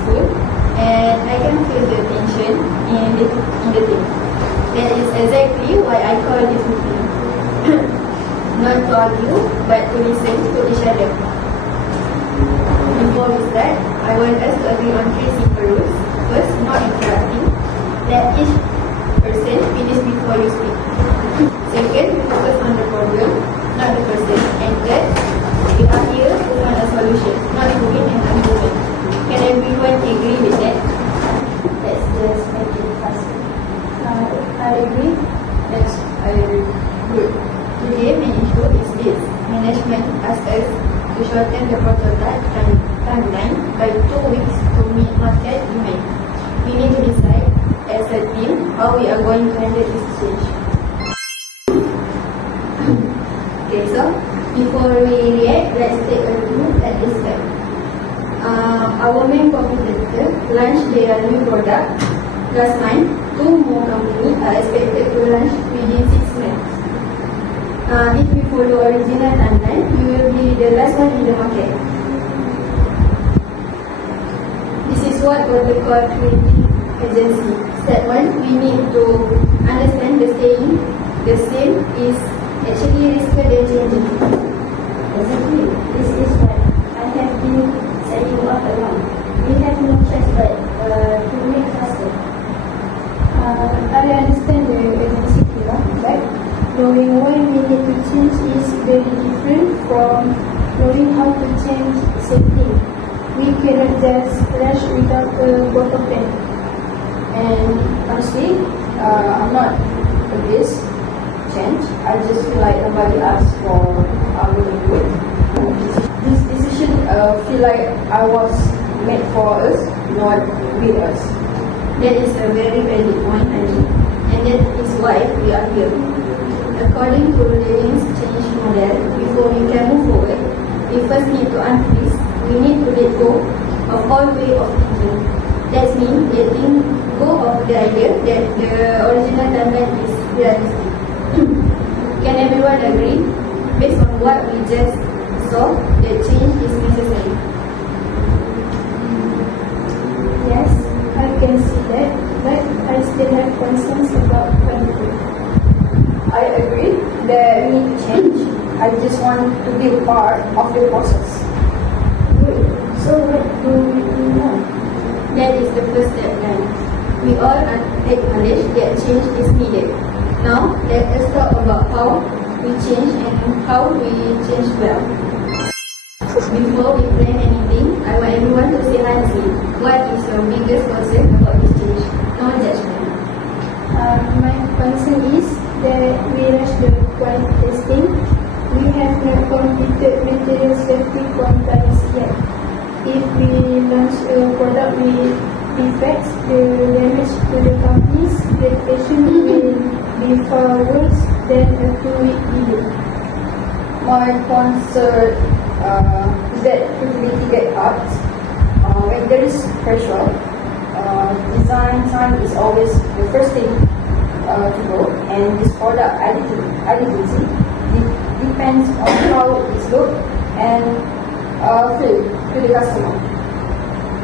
school, and I can feel the tension in the team. That is exactly why I call this meeting. Not to argue, but to listen to each other. Before we start, I want us to agree on 3 simple rules. First, not interrupting. Let each person finish before you speak. Second, we focus on the problem, not the person. And third, we are here to find a solution, not to win an argument. Can everyone agree with that? Let's just make it faster. I agree. Yes, I agree. Good. Today, main issue is this. Management asked us to shorten the prototype timeline by 2 weeks to meet market demand. We need to decide as a team how we are going to handle this change. Okay, so before we react, let's take a look at this step. Our main competitor launched their new product last month. 2 more companies are expected to launch within 6 months. If we follow original timeline, we will be the last one in the market. This is what protocol creating agency. Step 1, we need to understand the saying the same is actually riskier than changing. Exactly. This is what I have been saying all along. We have no choice but to make faster. I understand the urgency here, but knowing why we need to change is very different from knowing how to change something. We cannot just rush without a proper plan. And honestly, I'm not against change. I just feel like nobody asked for our input. This decision feel like I was made for us, not with us. That is a very valid point, Ali. And that is why we are here. According to Lenin's change model, before we can move forward, we first need to unfreeze. We need to let go of all way of thinking. That means letting go of the idea that the original timeline is realistic. Can everyone agree? Based on what we just saw, that change is necessary. Yes, I can see that, but I still have concerns about quality. I agree that we need to change. I just want to be a part of the process. Good. So what do we do now? That is the first step, guys. We all acknowledge that change is needed. Now, let us talk about how we change and how we change well. Before we plan anything, I want everyone to say honestly, what is your biggest concern about this change? No judgment. My concern is that we rush the quality testing. We have not completed material safety compliance yet. If we launch a product with defects, the damage to the company's reputation will be far worse than a 2-week delay. My concern is that credibility gets hurt. When there is pressure, design time is always the first thing to go, and this product identity depends on how it looks and feel to the customer.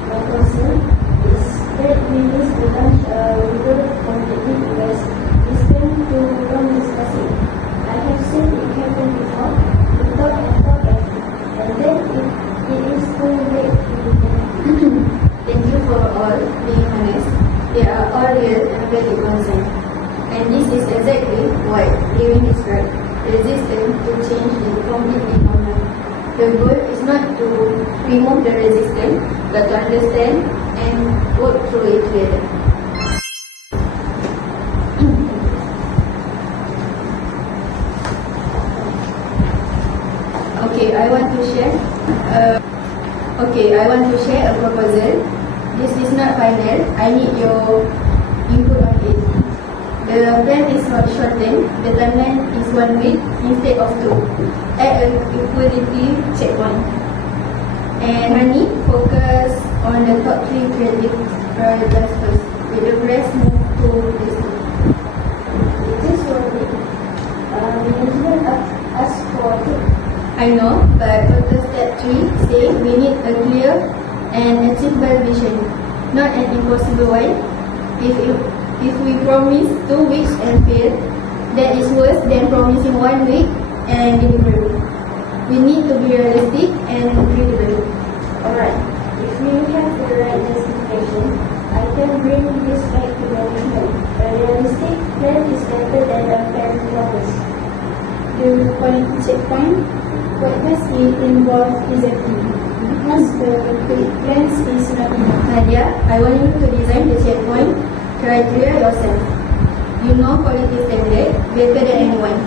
My concern is that we lose the launch without completely because we spend too long discussing. I have seen it happen before. We talk, and then it is too late to begin. Thank you for all being honest. They are all real and valid concerns. And this is exactly what Lewin described. Resistance to change is completely normal. The goal is not to remove the resistance, but to understand and work through it together. Okay, I want to share a proposal. This is not final. I need your input on it. The plan is shortened. The timeline is 1 week instead of 2. Add a equality checkpoint. And honey, focus on the top 3 credit priorities first. With the rest move to this two. Just 1 week. Management asked for 2. I know, but total step 3 say we need a clear and achievable vision, not an impossible one. If we promise 2 weeks and fail, that is worse than promising 1 week and delivery. We need to be realistic and credible. Alright, if we have the right justification, I can bring this back to management. A realistic plan is better than a fair promise. The quality checkpoint, what does it involve exactly? Because the quick plans is not enough. Nadia, I want you to design the checkpoint criteria yourself. You know quality standard better than anyone.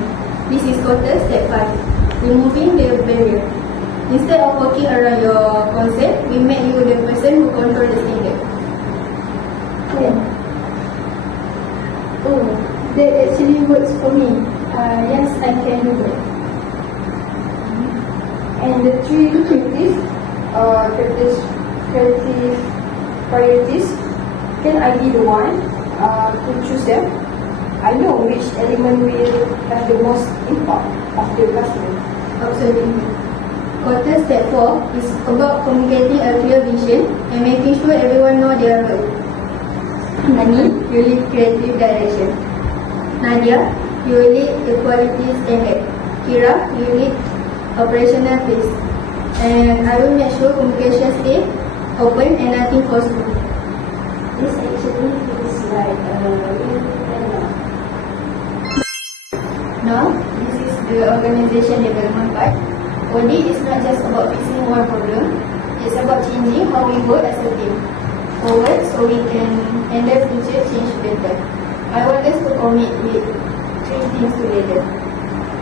This is quarter step 5, removing the barrier. Instead of working around your concept, we make you the person who control the standard. Oh, that actually works for me. Yes, I can do that. And the 3 creative priorities, can I be the one to choose them? I know which element will have the most impact after the customer. Absolutely. Quarter step 4 is about communicating a clear vision and making sure everyone knows their role. Hani, you lead creative direction. Nadia, you lead the quality standard. Kira, you lead operational phase. And I will make sure communication stays open and nothing falls through. This actually feels like a real plan now. Now, this is the organization development part. Audit is not just about fixing one problem, it's about changing how we work as a team forward so we can handle future change better. I want us to commit with 3 things together.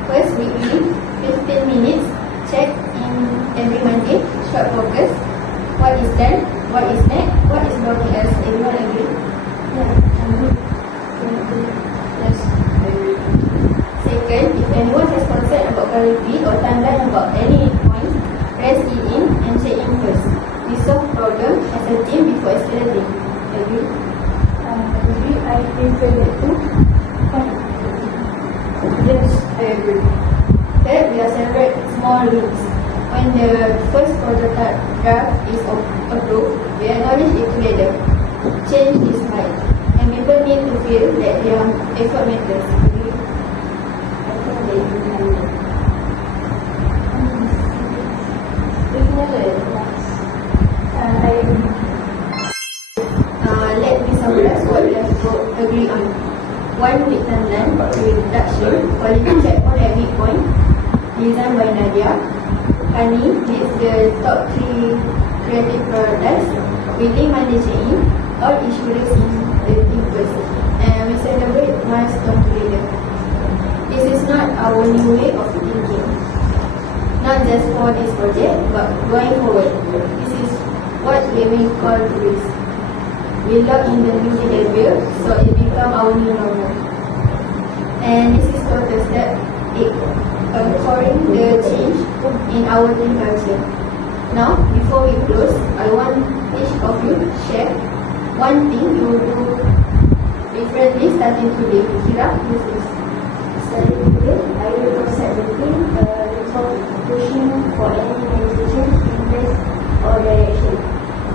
First, weekly, 15 minutes, check in every Monday, short focus. What is done, what is next, what is blocking us, everyone agree? Yeah, I'm good. Yes, I agree. Second, if anyone has concern about quality or timeline about any point, press it in and check in first. We solve problem as a team before escalating. Agree? Agree, I prefer that too. Yes, I agree. Third, we accelerate small wins. When the first prototype draft is approved, we acknowledge it together. Change is hard, and people need to feel that their effort matters. Agree? I think they do handle it. I agree. Let me summarize what we have to agree on. 1 week timeline, reduction, quality check on every point, designed by Nadia. Hani leads the top 3 creative priorities, weekly Monday check-in, all issues in the team first, and we celebrate milestone together. This is not our new way of thinking, not just for this project, but going forward. This is what we will call risk. We lock in the new behavior, so it becomes our new normal. And this is quarter step 8, anchoring the change in our team culture. Now, before we close, I want each of you to share one thing you will do differently starting today. Kira, you first. Starting today, I will concept the team without pushing for any negotiation, interest, or direction.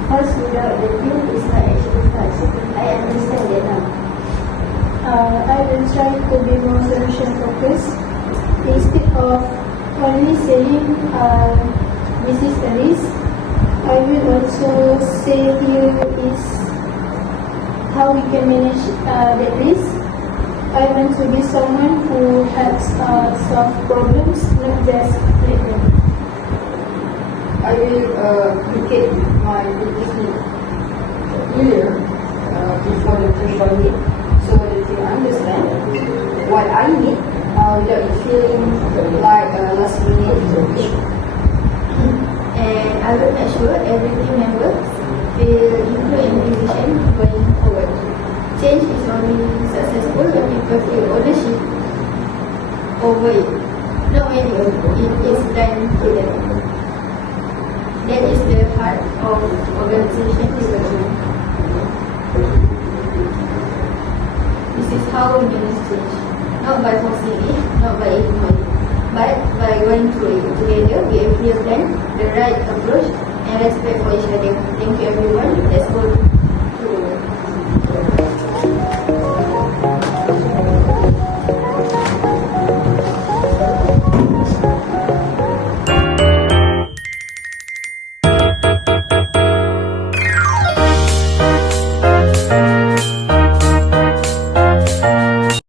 First, without the team is not actually fast. I understand that now. I will try to be more solution focused. Instead of only saying this is the risk, I will also say here is how we can manage that risk. I want to be someone who helps solve problems, not just create them. I will indicate my business need earlier before the threshold hit, so that you understand what I need without it feeling like a last minute issue. And I will make sure every team member will include in decision going forward. Change is only successful when people feel ownership over it, not when it is done to them. That is the heart of organization development. This is how we manage change, not by forcing it, not by ignoring it, but by going through it together. We have clear plan, the right approach, and respect for each other. Thank you everyone. Let's go to